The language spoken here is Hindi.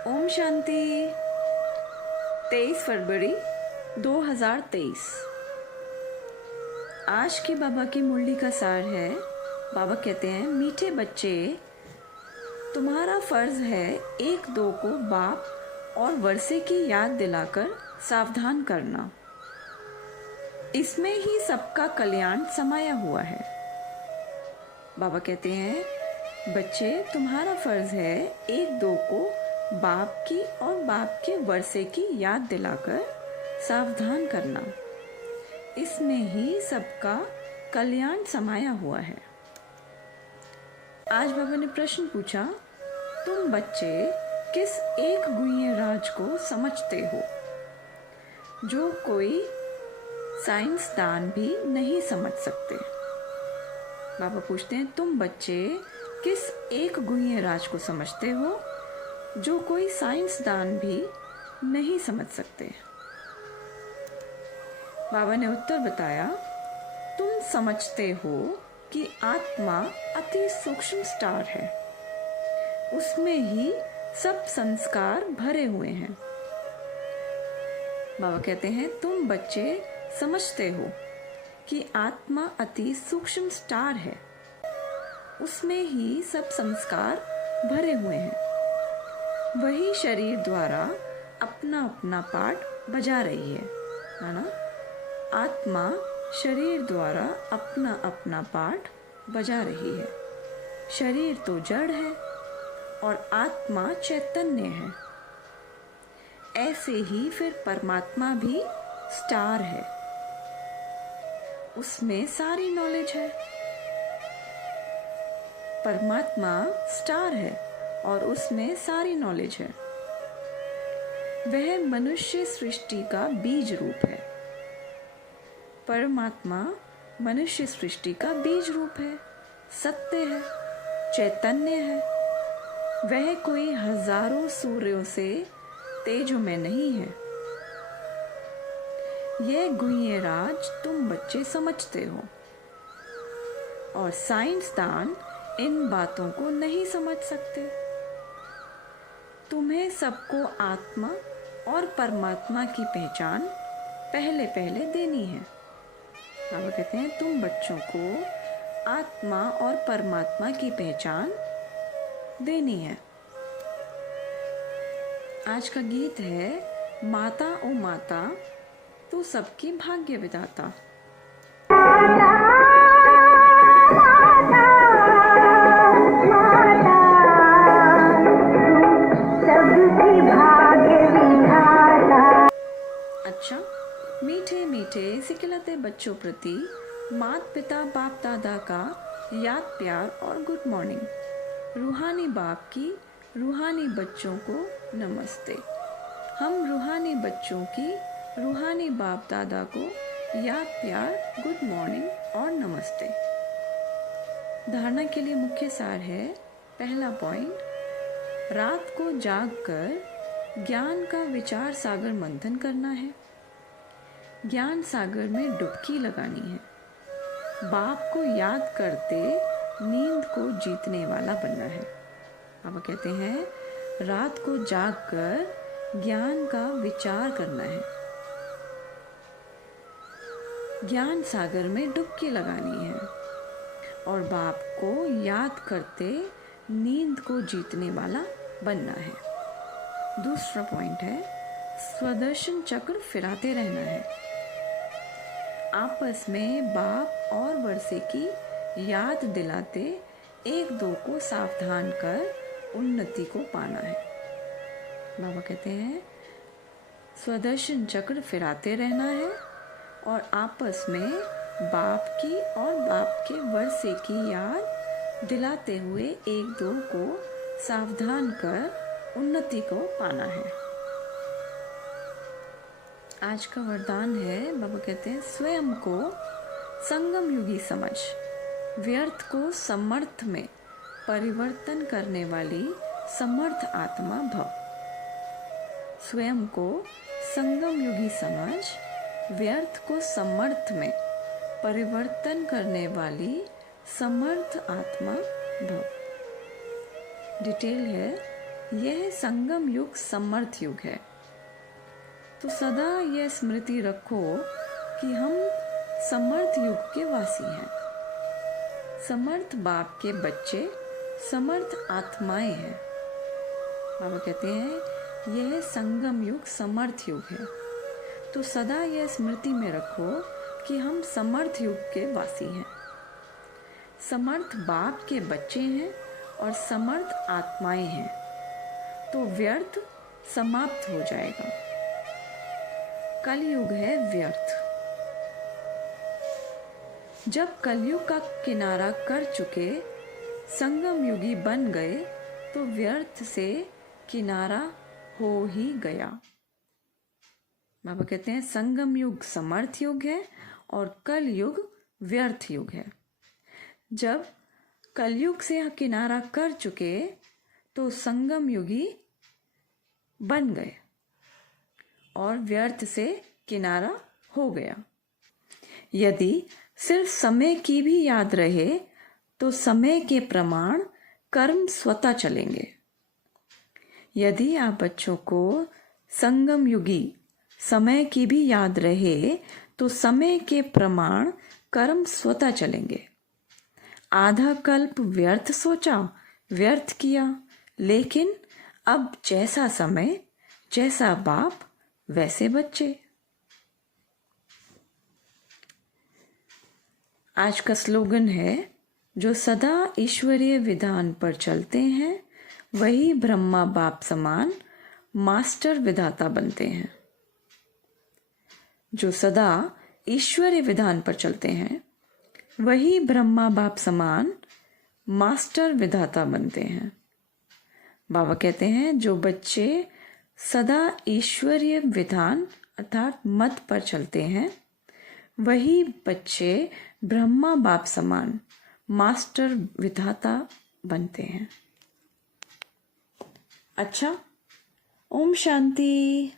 ओम शांति। 23 फरवरी 2023। आज की बाबा की मुरली का सार है। बाबा कहते हैं, मीठे बच्चे, तुम्हारा फर्ज है एक दो को बाप और वर्षे की याद दिलाकर सावधान करना। इसमें ही सबका कल्याण समाया हुआ है। बाबा कहते हैं, बच्चे, तुम्हारा फर्ज है एक दो को बाप की और बाप के वर्षे की याद दिलाकर सावधान करना। इसमें ही सबका कल्याण समाया हुआ है। आज बाबा ने प्रश्न पूछा, तुम बच्चे किस एक गुह्य राज को समझते हो जो कोई साइंसदान भी नहीं समझ सकते? बाबा पूछते हैं, तुम बच्चे किस एक गुह्य राज को समझते हो जो कोई साइंसदान भी नहीं समझ सकते? बाबा ने उत्तर बताया, तुम समझते हो कि आत्मा अति सूक्ष्म स्टार है, उसमें ही सब संस्कार भरे हुए हैं। बाबा कहते हैं, तुम बच्चे समझते हो कि आत्मा अति सूक्ष्म स्टार है, उसमें ही सब संस्कार भरे हुए हैं। वही शरीर द्वारा अपना अपना पार्ट बजा रही है ना? आत्मा शरीर द्वारा अपना अपना पार्ट बजा रही है। शरीर तो जड़ है और आत्मा चैतन्य है। ऐसे ही फिर परमात्मा भी स्टार है, उसमें सारी नॉलेज है। परमात्मा स्टार है और उसमें सारी नॉलेज है। वह मनुष्य सृष्टि का बीज रूप है। परमात्मा मनुष्य सृष्टि का बीज रूप है, सत्य है, चैतन्य है। वह कोई हजारों सूर्यों से तेजों में नहीं है। यह गुह्य राज तुम बच्चे समझते हो और साइंसदान इन बातों को नहीं समझ सकते। तुम्हें सबको आत्मा और परमात्मा की पहचान पहले पहले देनी है। बाबा कहते हैं, तुम बच्चों को आत्मा और परमात्मा की पहचान देनी है। आज का गीत है, माता ओ माता तू सबकी भाग्य विधाता। अच्छा, मीठे मीठे सिखिलते बच्चों प्रति माता पिता बाप दादा का याद प्यार और गुड मॉर्निंग। रूहानी बाप की रूहानी बच्चों को नमस्ते। हम रूहानी बच्चों की रूहानी बाप दादा को याद प्यार, गुड मॉर्निंग और नमस्ते। धारणा के लिए मुख्य सार है। पहला पॉइंट, रात को जाग कर ज्ञान का विचार सागर मंथन करना है। ज्ञान सागर में डुबकी लगानी है। बाप को याद करते नींद को जीतने वाला बनना है। बाबा कहते हैं, रात को जाग कर ज्ञान का विचार करना है। ज्ञान सागर में डुबकी लगानी है और बाप को याद करते नींद को जीतने वाला बनना है। दूसरा पॉइंट है, स्वदर्शन चक्र फिराते रहना है। आपस में बाप और वर्षे की याद दिलाते एक दो को सावधान कर उन्नति को पाना है। बाबा कहते हैं, स्वदर्शन चक्र फिराते रहना है और आपस में बाप की और बाप के वर्षे की याद दिलाते हुए एक दो को सावधान कर उन्नति को पाना है। आज का वरदान है, बाबा कहते हैं, स्वयं को संगम युगी समझ, व्यर्थ को समर्थ में परिवर्तन करने वाली समर्थ आत्मा भव। स्वयं को संगम युगी समझ, व्यर्थ को समर्थ में परिवर्तन करने वाली समर्थ आत्मा भव। डिटेल है, यह संगम युग समर्थ युग है। तो सदा यह स्मृति रखो कि हम समर्थ युग के वासी हैं। समर्थ बाप के बच्चे समर्थ आत्माएं हैं। बाबा कहते हैं यह संगम युग समर्थ युग है। तो सदा यह स्मृति में रखो कि हम समर्थ युग के वासी हैं। समर्थ बाप के बच्चे हैं और समर्थ आत्माएं हैं। तो व्यर्थ समाप्त हो जाएगा। कलयुग है व्यर्थ। जब कलयुग का किनारा कर चुके संगम युगी बन गए तो व्यर्थ से किनारा हो ही गया। बाबा कहते हैं संगम युग समर्थ युग है और कलयुग व्यर्थ युग है। जब कलयुग से किनारा कर चुके तो संगम युगी बन गए और व्यर्थ से किनारा हो गया। यदि सिर्फ समय की भी याद रहे तो समय के प्रमाण कर्म स्वतः चलेंगे। यदि आप बच्चों को संगम युगी समय की भी याद रहे तो समय के प्रमाण कर्म स्वतः चलेंगे। आधा कल्प व्यर्थ सोचा, व्यर्थ किया, लेकिन अब जैसा समय, जैसा बाप, वैसे बच्चे। आज का स्लोगन है, जो सदा ईश्वरीय विधान पर चलते हैं वही ब्रह्मा बाप समान मास्टर विधाता बनते हैं। जो सदा ईश्वरीय विधान पर चलते हैं वही ब्रह्मा बाप समान मास्टर विधाता बनते हैं। बाबा कहते हैं जो बच्चे सदा ईश्वरीय विधान अर्थात मत पर चलते हैं वही बच्चे ब्रह्मा बाप समान मास्टर विधाता बनते हैं। अच्छा, ओम शांति।